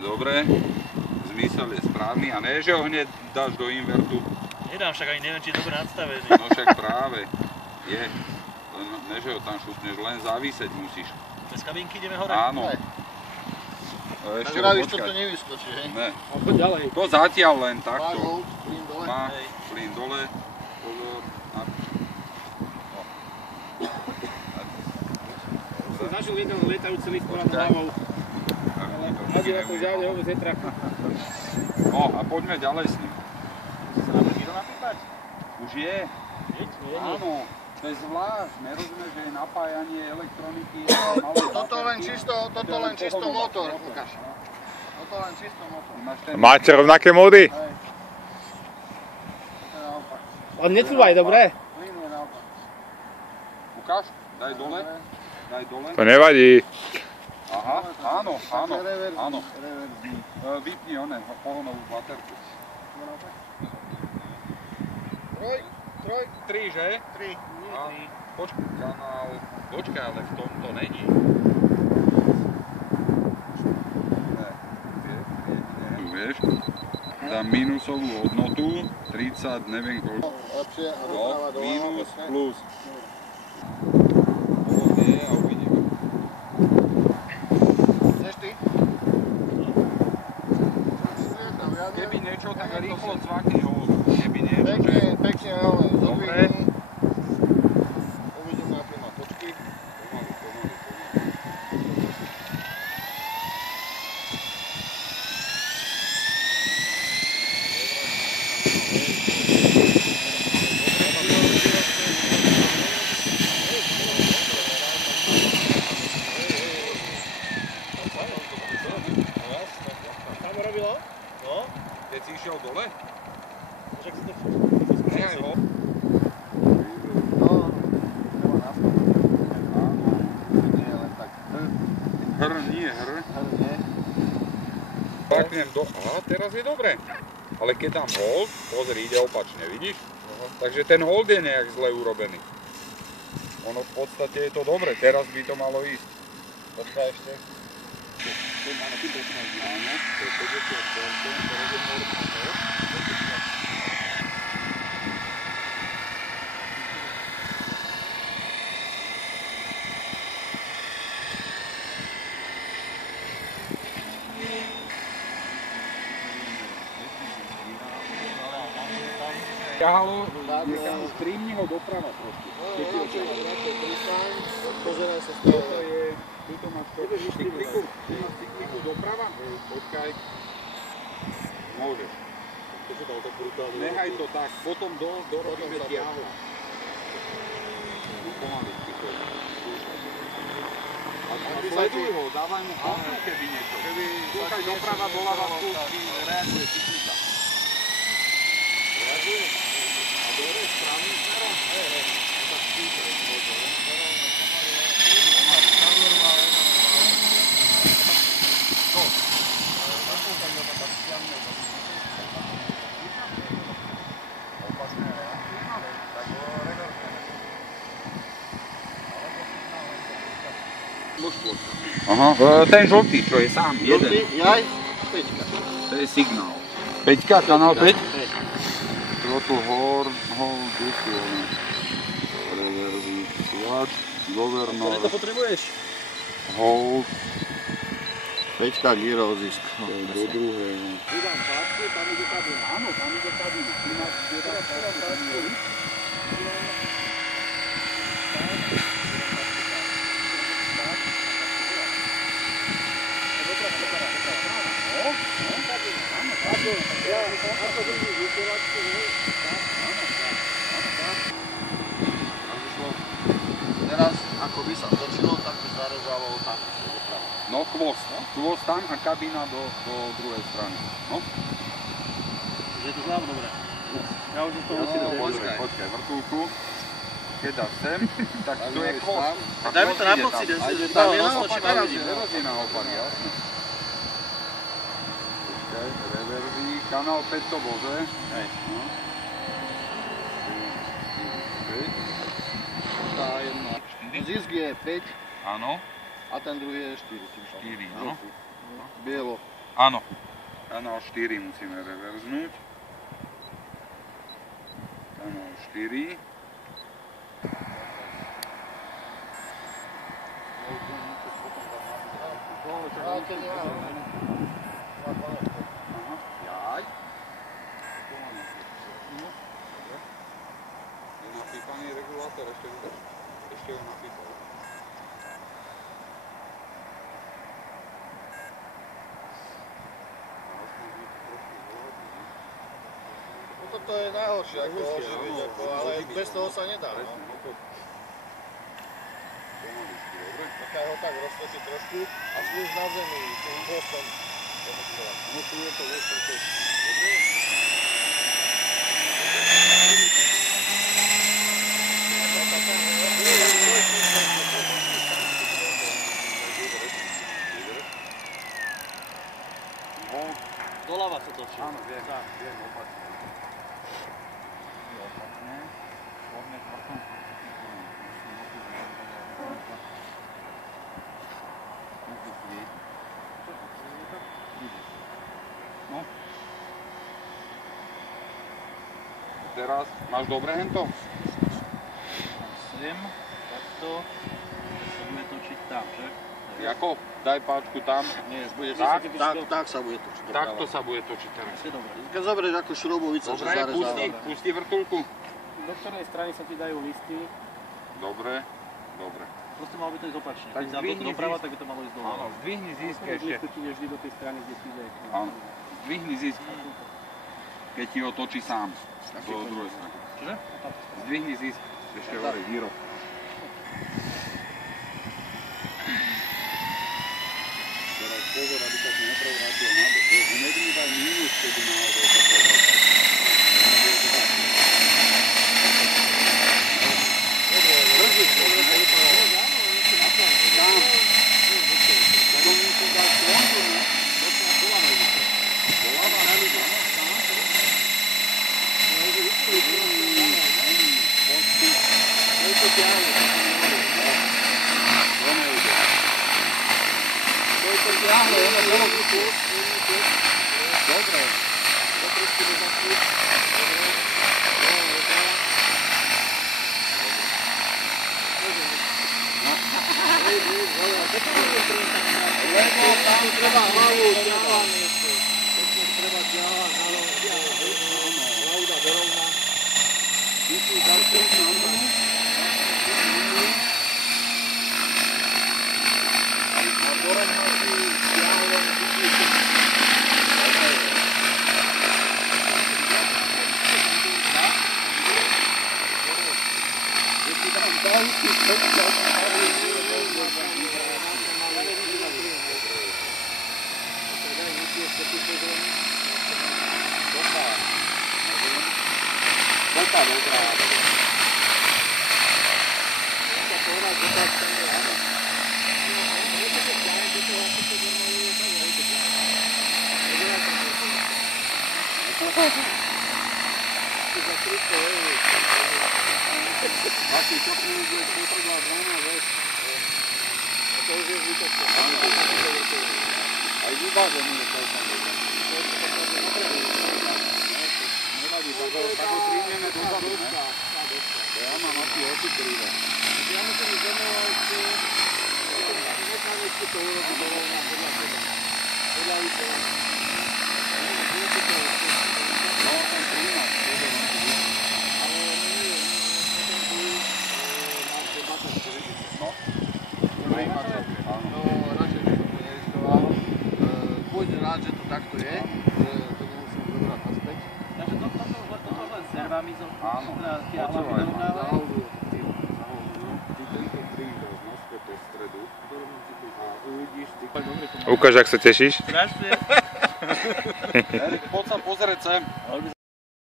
Dobre, zmysel je správny a ne, že ho hneď dáš do invertu. Nedám, však ani neviem, či je dobre nadstavený. No však práve, je. Ne, že ho tam šupneš, len závisieť musíš. Bez kabinky ideme hore? Áno. Tak vravíš, to nevyskočí, hej? Ne. A poď ďalej. To zatiaľ len takto. Plyn dole. Má, plyn dole. Pozor. Som zažil jeden lietajúci list poradnou hlavou. Ale hadil ako žiadne vôbec netrafí. No a poďme ďalej s ním. Sa na to videl napípať? Už je. Nie. Áno. To je zvlášť, nerozumieš, že je napájanie elektroniky. Toto len čisto motor, ukáž. Toto len čisto motor. Máte rovnaké módy? Hej. To je naopak. On necúvaj, dobre? Plyn je naopak. Ukáž, daj dole. Daj dole. To nevadí. Aha, áno. Reverzný. Vypni pohonovú baterku. Troj, 3, že? 3. Počkaj, kanál. Počkaj, ale v tomto není. Tu vieš, dám minusovú hodnotu, 30, neviem koľko. Lepšie a No, doprava do minus, hlava, plus. Pohodne a uvidíme. Chceš ty? Keby niečo, tak rýchlo cvakni ho. Keby niečo, že... Pekne, ale Dobre. Uvidím na plyn a počky. Pomaly. Tam robilo? No. Keď si išiel dole? Však si to... Nehaj ho. No, treba nastaviť. Áno, nie len tak. Hr, nie hr. Nie. Paknem do... Aha, teraz je dobre. Ale keď dám hold, pozri, ide opačne, vidíš? Takže ten hold je nejak zle urobený. Ono v podstate je to dobre, teraz by to malo ísť. Počkaj ešte. Áno, to je 50 cm, teraz je normálne. Ťahalo, niekam strímni ho doprava trošku. Pozeraj sa Toto stále. je, tuto máš cykliku doprava, počkaj. Môžeš. Nechaj to tak, potom dorobíme ťahla. Pomaličky to. A sleduj ho, dávaj mu kontrol, keby niečo. Kúkaj doprava, doľava, skúšky, reaguje cyklika. Reaguje? A dole správnym smerom? Tak skúšaj, pozor. Aha, ten žltý, čo je sám, jeden. Jaj, 5. To je signál. 5, kanál 5? Throttle horn, hold, reverzný sviač, governor, Ktoré to potrebuješ? hold, 5 gírov zisk. do druhého. Vydám pátku, tam ide kabina. Áno, tam ide kabina. Ty máš vydám pátku. Teraz, ako by sa točilo, tak by zarezalo tam. No chvost. Chvost tam a kabina do druhej strany. No? Je to zľavo dobre. Ja už to musím Počkaj, vrtulku. Keď dáš sem, tak tu je chvost. Daj mi to na pocit, tam je naskočím a uvidím. Teraz je naopak, jasne. Počkaj, reverzí, kanál 5 to bol, že? Hej. No. Tá jedna. Zisk je 5 Áno. a ten druhý je 4. 4, no. Bielo. Áno. Kanál 4 musíme reverznúť. Kanál 4. Jaj. Je napípaný regulátor, ešte ho napípal. Toto je najhoršie, ako oživiť, ale bez toho sa nedá. No. Nechaj ho tak roztočiť trošku a skús na zemi tým chvostom. No tu je to veľké. Doľava sa točí. Áno, viem, opačne. Opačne. Poďme kvartom. No. Teraz máš dobre hento? Sem, takto. Budeme točiť tam, že? Jakov, daj páčku tam. Nie, bude Tak, tak sa bude točiť. Takto sa bude točiť teraz. Keď zoberieš ako šrobovica, že Dobre, zarezáva. pusti vrtuľku. Do ktorej strany sa ti dajú listy? Dobre, dobre. Proste malo by to ísť opačne. Tak Keď sa zdvihni doprava, zisk. tak by to malo ísť Áno, doľava. zdvihni zisk Od ešte. listu ti ide vždy do tej strany, kde ti ide. Áno, zdvihni zisk. Keď ti ho točí sám. Do druhej strany. Čože? Zdvihni zisk. Ešte hore, výrob. Teraz pozor, aby sa ti neprevrátil na bok. Hneď mi daj mínus, keby náhodou sa prevrátil. Aj vyvážený je to. Nevadí, tak ho príjmeme dozadu, ne? Ja mám asi oči krivé. Ja musím ísť domov a ešte nechám ešte to urobiť dovolná podľa teba. Podľa výtova. No, tam príjmať. Ale neviem, nechám tu máte baterky, vidíte. No. Príjmať sa. No, radšej by som to neriskoval. Buď rád, že to takto je, že to nemusím zobrať naspäť. Takže toto len servami zo... Áno. Zaholdujú. Ty tento príď roznožke po stredu a uvidíš ty... Ukáž, ak sa tešíš. Strašne. Erik, poď sa pozrieť sem.